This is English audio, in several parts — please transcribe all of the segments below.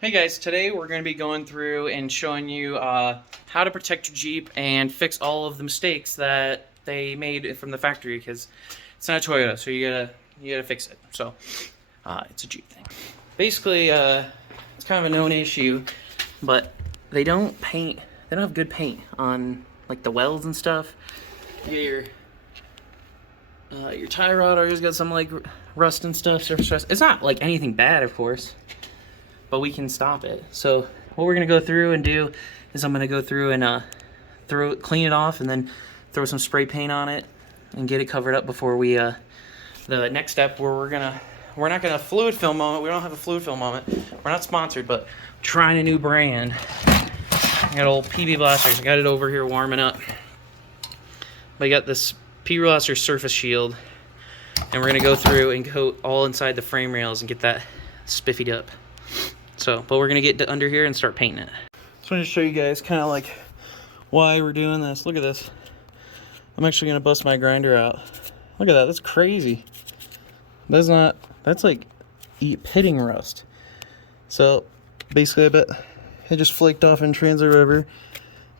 Hey guys, today we're going to be going through and showing you how to protect your Jeep and fix all of the mistakes that they made from the factory, because it's not a Toyota, so you gotta fix it. So it's a Jeep thing. Basically, it's kind of a known issue, but they don't have good paint on like the welds and stuff. You get your tie rod always got some like rust and stuff, surface rust. It's not like anything bad, of course, but we can stop it. So what we're gonna go through and do is I'm gonna go through and clean it off, and then throw some spray paint on it and get it covered up before we the next step where we're not gonna fluid film on it. We don't have a fluid film on it. We're not sponsored, but trying a new brand. I got old PB blasters. I got it over here warming up. But I got this PB blaster surface shield, and we're gonna go through and coat all inside the frame rails and get that spiffied up. So, but we're gonna get under here and start painting it. Just wanted to show you guys kind of like why we're doing this. Look at this. I'm actually gonna bust my grinder out. Look at that. That's crazy. That's like pitting rust. So basically, I bet it just flaked off in transit or whatever,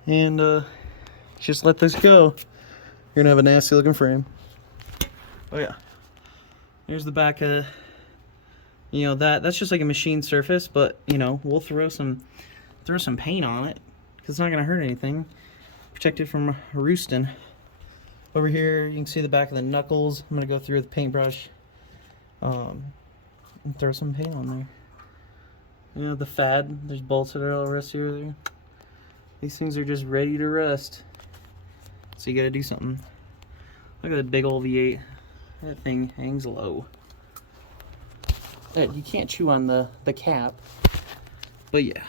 and just let this go. You're gonna have a nasty looking frame. Oh yeah. Here's the back of, that's just like a machine surface, but we'll throw some paint on it because it's not gonna hurt anything. Protect it from roosting. Over here you can see the back of the knuckles. I'm gonna go through with a paintbrush and throw some paint on there. The fad, there's bolts that are all rusty over there. These things are just ready to rust, so you gotta do something. Look at the big old V8. That thing hangs low. You can't chew on the cap. But yeah,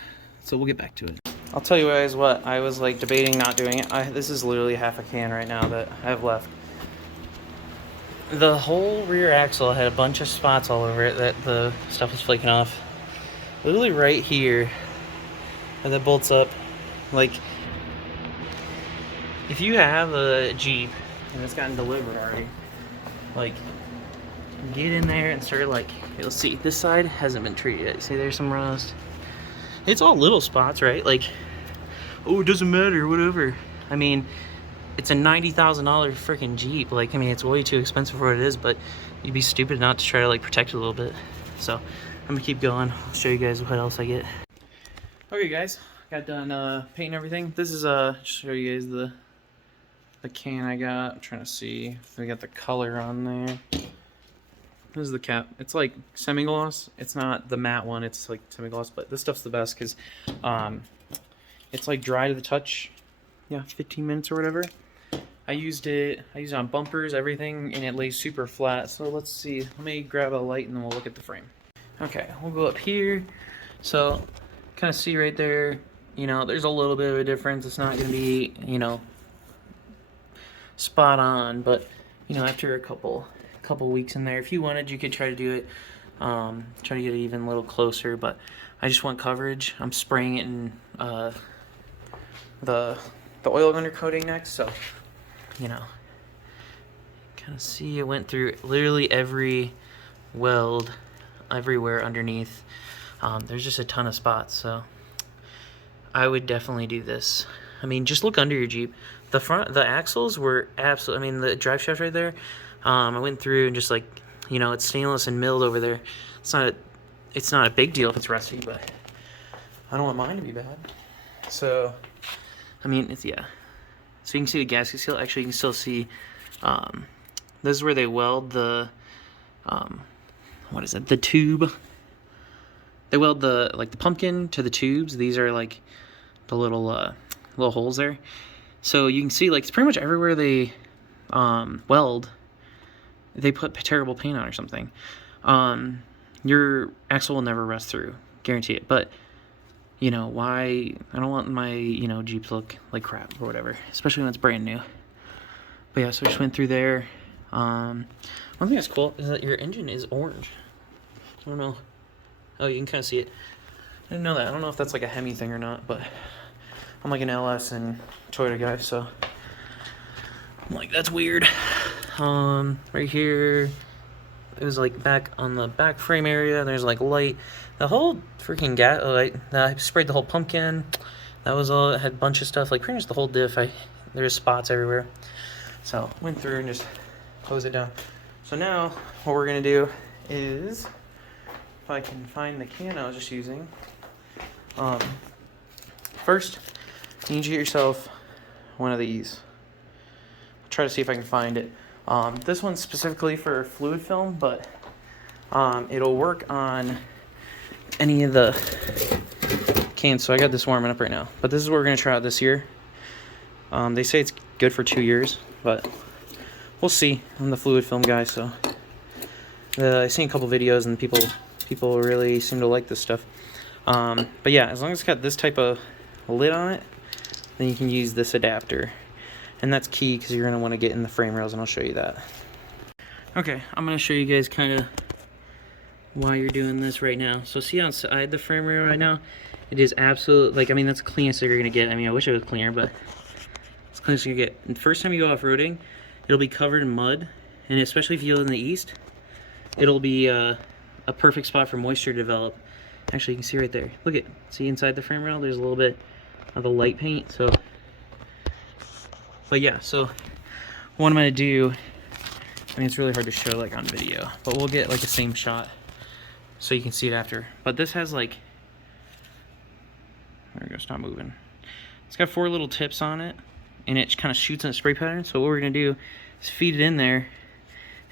so we'll get back to it. I'll tell you guys what, I was like debating not doing it. This is literally half a can right now that I have left. The whole rear axle had a bunch of spots all over it that the stuff was flaking off. Literally right here, where that bolts up. Like, if you have a Jeep and it's gotten delivered already, like, get in there and start, like, you'll see this side hasn't been treated yet. See, there's some rust. It's all little spots, right? Like, oh, it doesn't matter, whatever. I mean, it's a $90,000 freaking Jeep. Like, I mean, it's way too expensive for what it is, but you'd be stupid not to try to like protect it a little bit. So I'm gonna keep going. I'll show you guys what else I get. Okay, guys, got done painting everything. This is just show you guys the can I got. I'm trying to see if we got the color on there. This is the cap. It's like semi-gloss. It's not the matte one. It's like semi-gloss, but this stuff's the best because it's like dry to the touch. Yeah, 15 minutes or whatever. I used it on bumpers, everything, and it lays super flat. So let's see. Let me grab a light and then we'll look at the frame. Okay, we'll go up here. So kind of see right there, there's a little bit of a difference. It's not going to be, spot on, but after a couple weeks in there, if you wanted, you could try to do it, try to get it even a little closer, but I just want coverage. I'm spraying it in the oil undercoating next, so kind of see it went through literally every weld everywhere underneath. There's just a ton of spots, so I would definitely do this. I mean, just look under your Jeep. The axles were absolutely, I mean, the drive shaft right there, I went through and just like, it's stainless and milled over there. It's not a big deal if it's rusty, but I don't want mine to be bad. So, I mean, yeah. So you can see the gasket seal. Actually, you can still see, this is where they weld the, what is it, the tube. They weld the pumpkin to the tubes. These are like the little holes there. So you can see, like, it's pretty much everywhere they weld, they put terrible paint on or something. Your axle will never rust through, guarantee it. But why? I don't want my Jeep to look like crap or whatever, especially when it's brand new. But yeah, so I just went through there. One thing that's cool is that your engine is orange. I don't know. Oh, you can kind of see it. I didn't know that. I don't know if that's like a Hemi thing or not, but I'm like an LS and Toyota guy, so I'm like, that's weird. Right here, it was like back on the back frame area. There's like light. The whole freaking light. I sprayed the whole pumpkin. That was all. It had a bunch of stuff. Like pretty much the whole diff. There's spots everywhere. So went through and just hose it down. So now what we're gonna do is, if I can find the can I was just using. First, you need to get yourself one of these. I'll try to see if I can find it. This one's specifically for fluid film, but it'll work on any of the cans. So I got this warming up right now, but this is what we're gonna try out this year. They say it's good for 2 years, but we'll see. I'm the fluid film guy, so I've seen a couple videos and people really seem to like this stuff. But yeah, as long as it's got this type of lid on it, then you can use this adapter. And that's key because you're going to want to get in the frame rails, and I'll show you that. Okay, I'm going to show you guys kind of why you're doing this right now. So see outside the frame rail right now, it is absolute, like, I mean, that's the cleanest you're going to get. I mean, I wish it was cleaner, but it's the cleanest you get. And the first time you go off-roading, it'll be covered in mud, and especially if you live in the east, it'll be a perfect spot for moisture to develop. Actually, you can see right there. Look at, see inside the frame rail, there's a little bit of the light paint, so. But yeah, so what I'm gonna do, I mean, it's really hard to show like on video, but we'll get like the same shot so you can see it after. But this has like, there we go, stop moving. It's got 4 little tips on it, and it kind of shoots in a spray pattern. So what we're gonna do is feed it in there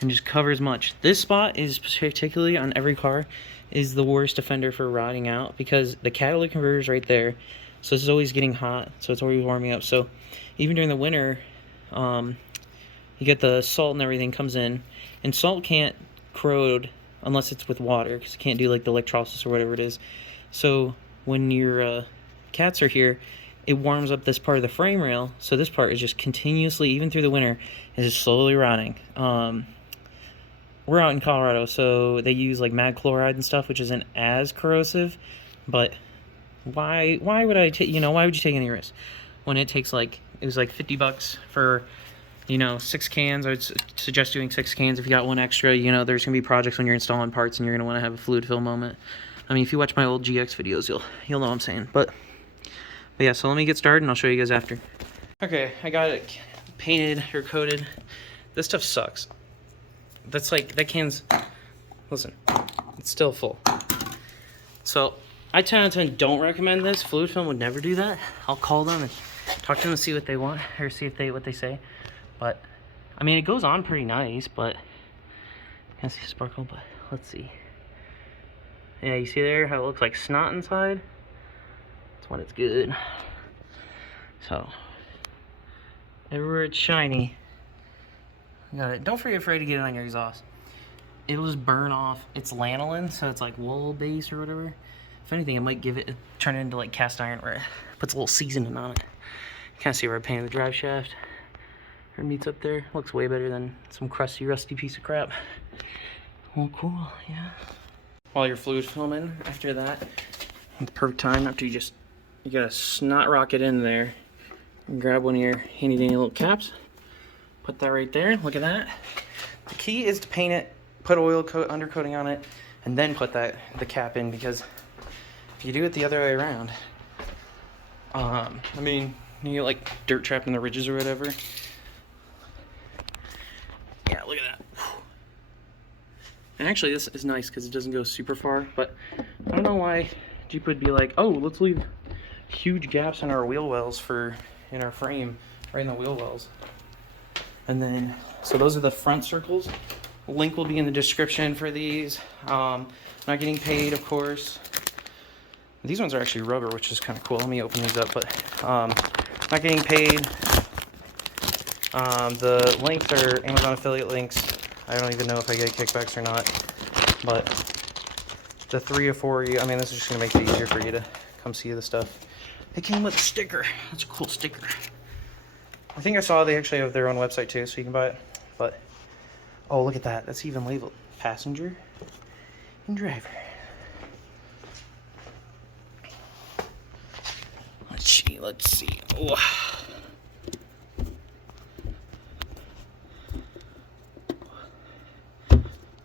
and just cover as much. This spot is particularly on every car is the worst offender for rotting out because the catalytic converter is right there. So this is always getting hot, so it's always warming up. So even during the winter, you get the salt and everything comes in, and salt can't corrode unless it's with water because it can't do like the electrolysis or whatever it is. So when your cats are here, it warms up this part of the frame rail, so this part is just continuously, even through the winter, is just slowly rotting. We're out in Colorado, so they use like mag chloride and stuff, which isn't as corrosive, but why would I take, why would you take any risk when it takes like, it was like $50 for 6 cans. I would suggest doing 6 cans. If you got one extra, there's gonna be projects when you're installing parts and you're gonna want to have a fluid fill moment. I mean, if you watch my old GX videos, you'll know what I'm saying. But yeah, so let me get started and I'll show you guys after. Okay, I got it painted or coated. This stuff sucks. That's like, that can's, listen, it's still full. So I 10 out of 10 don't recommend this. Fluid film would never do that. I'll call them and talk to them and see what they want, or see if what they say. But I mean, it goes on pretty nice, but can't see sparkle, but let's see. Yeah, you see there how it looks like snot inside? That's when it's good. So everywhere it's shiny, got it. Don't be afraid to get it on your exhaust. It'll just burn off. It's lanolin, so it's like wool base or whatever. If anything, it might turn it into like cast iron where it puts a little seasoning on it. You kind of see where I painted the drive shaft. Her meat's up there. Looks way better than some crusty, rusty piece of crap. Well, cool, yeah. While you're fluid filming, after that, the perfect time after you gotta snot rocket in there and grab one of your handy dandy little caps. Put that right there. Look at that. The key is to paint it, put oil undercoating on it, and then put the cap in, because if you do it the other way around, I mean, you get like dirt trapped in the ridges or whatever. Yeah, look at that. And actually this is nice because it doesn't go super far, but I don't know why Jeep would be like, oh, let's leave huge gaps in our wheel wells in our frame, right in the wheel wells. And then, so those are the front circles. Link will be in the description for these. Not getting paid, of course. These ones are actually rubber, which is kind of cool. Let me open these up, but not getting paid. The links are Amazon affiliate links. I don't even know if I get kickbacks or not, but the 3 or 4 of you, I mean, this is just gonna make it easier for you to come see the stuff. It came with a sticker. That's a cool sticker. I think I saw they actually have their own website too, so you can buy it. But oh, look at that. That's even labeled passenger and driver. Let's see. Oh.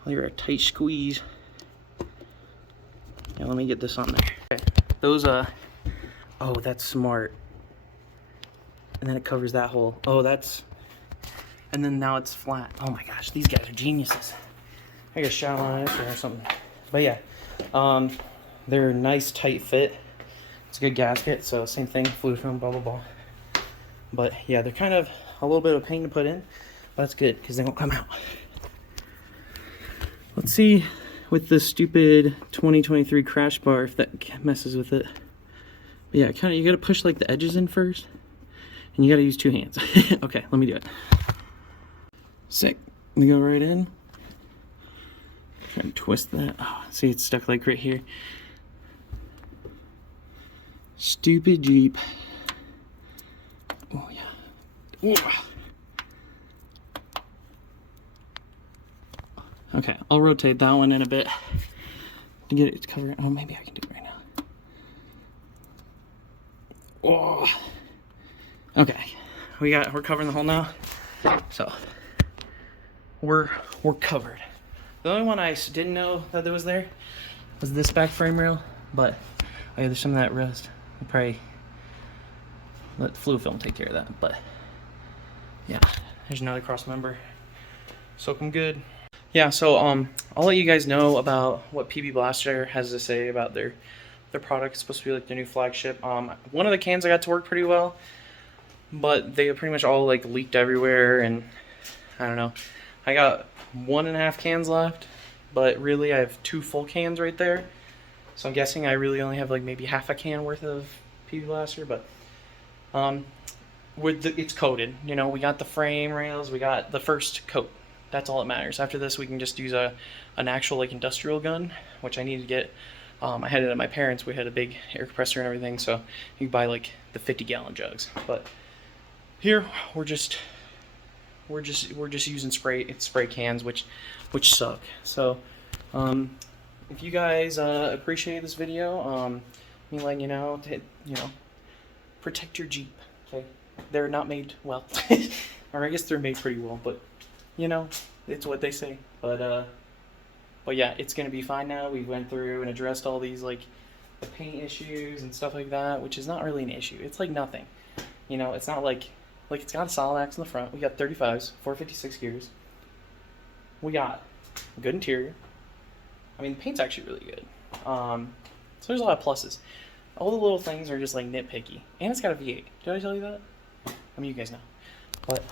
Well, They're a tight squeeze. Now let me get this on there. Okay. Those oh, that's smart. And then it covers that hole. Oh, that's, and then now it's flat. Oh my gosh, these guys are geniuses. I got a shout on it or something. But yeah, they're a nice tight fit. It's a good gasket, so same thing, fluid film, blah blah blah. But yeah, they're kind of a little bit of a pain to put in, but that's good because they won't come out. Let's see with the stupid 2023 crash bar if that messes with it. But yeah, kind of, you gotta push like the edges in first, and you gotta use 2 hands. Okay, let me do it. Sick. Let me go right in. Try and twist that. Oh, see, it's stuck like right here. Stupid Jeep. Oh yeah. Ooh. Okay, I'll rotate that one in a bit to get it to cover it. Oh, maybe I can do it right now. Oh. Okay, we're covering the hole now, so we're covered. The only one I didn't know that was there was this back frame rail, but oh yeah, there's some of that rust. I'll probably let fluid film take care of that, but yeah, there's another cross member. Soak them good. Yeah, so I'll let you guys know about what PB Blaster has to say about their product. It's supposed to be like their new flagship. One of the cans I got to work pretty well, but they pretty much all like leaked everywhere, and I don't know. I got 1.5 cans left, but really I have 2 full cans right there. So I'm guessing I really only have like maybe half a can worth of PB Blaster, but it's coated. You know, we got the frame rails, we got the first coat. That's all that matters. After this, we can just use an actual like industrial gun, which I need to get. I had it at my parents'. We had a big air compressor and everything, so you can buy like the 50-gallon jugs. But here we're just using spray cans, which suck. So if you guys appreciate this video, me letting you know to protect your Jeep. Okay, they're not made well, or I guess they're made pretty well, but you know, it's what they say. But yeah, it's gonna be fine now. We went through and addressed all these like the paint issues and stuff like that, which is not really an issue. It's like nothing. You know, it's not like it's got a solid axe in the front. We got 35s, 456 gears. We got a good interior. I mean, the paint's actually really good. So there's a lot of pluses. All the little things are just like nitpicky. And it's got a V8. Did I tell you that? I mean, you guys know. But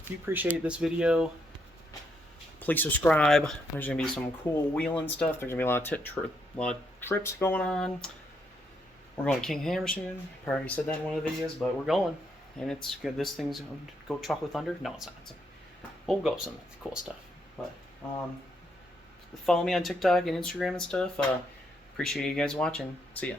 if you appreciate this video, please subscribe. There's going to be some cool wheeling stuff. There's going to be a lot of trips going on. We're going to King Hammer soon. I already said that in one of the videos, but we're going. And it's good. This thing's go Chocolate Thunder. No, it's not. We'll go with some cool stuff. But follow me on TikTok and Instagram and stuff. Appreciate you guys watching. See ya.